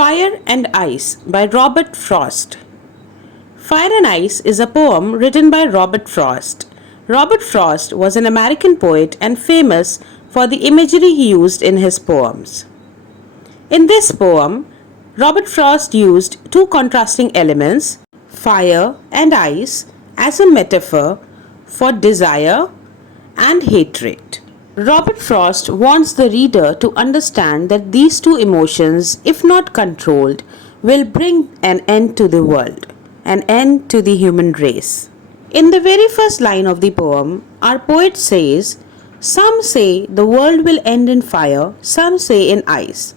Fire and Ice by Robert Frost. Fire and Ice is a poem written by Robert Frost. Robert Frost was an American poet and famous for the imagery he used in his poems. In this poem, Robert Frost used two contrasting elements, fire and ice, as a metaphor for desire and hatred. Robert Frost wants the reader to understand that these two emotions, if not controlled, will bring an end to the world, an end to the human race. In the very first line of the poem, our poet says, "Some say the world will end in fire, some say in ice."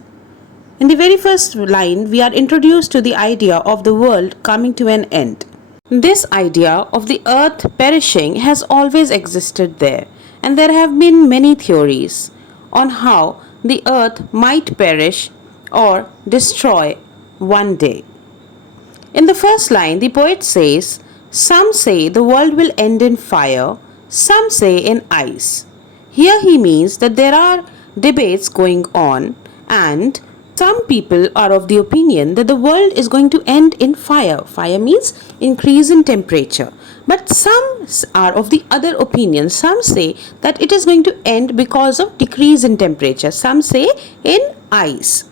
In the very first line, we are introduced to the idea of the world coming to an end. This idea of the earth perishing has always existed there, and there have been many theories on how the earth might perish or destroy one day. In the first line, the poet says, "Some say the world will end in fire, some say in ice." Here he means that there are debates going on, and some people are of the opinion that the world is going to end in fire. Fire means increase in temperature. But some are of the other opinion. Some say that it is going to end because of decrease in temperature. Some say in ice.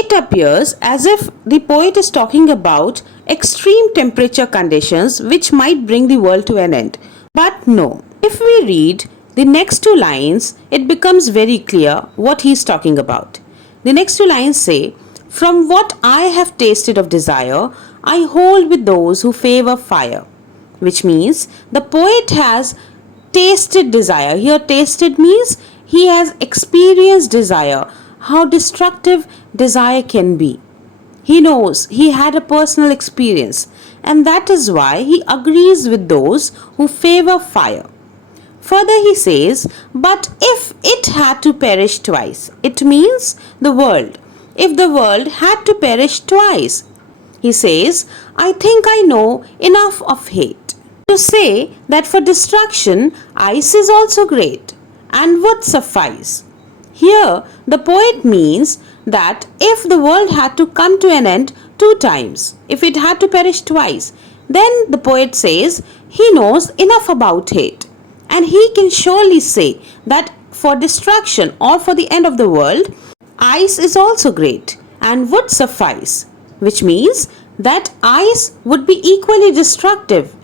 It appears as if the poet is talking about extreme temperature conditions which might bring the world to an end. But no. If we read the next two lines, it becomes very clear what he is talking about. The next two lines say, "From what I have tasted of desire, I hold with those who favor fire." Which means the poet has tasted desire. Here tasted means he has experienced desire, how destructive desire can be. He knows, he had a personal experience, and that is why he agrees with those who favor fire. Further he says, "But if it had to perish twice," it means the world. If the world had to perish twice, he says, "I think I know enough of hate to say that for destruction, ice is also great and would suffice." Here, the poet means that if the world had to come to an end two times, if it had to perish twice, then the poet says he knows enough about hate. And he can surely say that for destruction or for the end of the world, ice is also great and would suffice, which means that ice would be equally destructive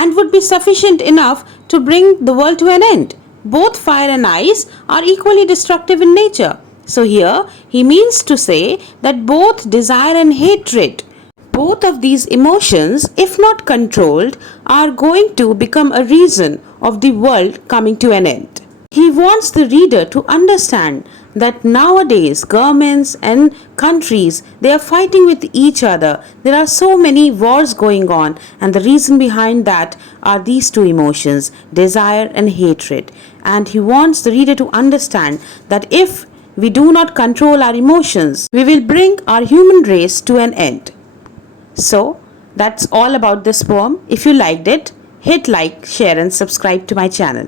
and would be sufficient enough to bring the world to an end. Both fire and ice are equally destructive in nature. So here he means to say that both desire and hatred, both of these emotions, if not controlled, are going to become a reason of the world coming to an end. He wants the reader to understand that nowadays governments and countries, they are fighting with each other. There are so many wars going on, and the reason behind that are these two emotions, desire and hatred. And he wants the reader to understand that if we do not control our emotions, we will bring our human race to an end. So, that's all about this poem. If you liked it, hit like, share and subscribe to my channel.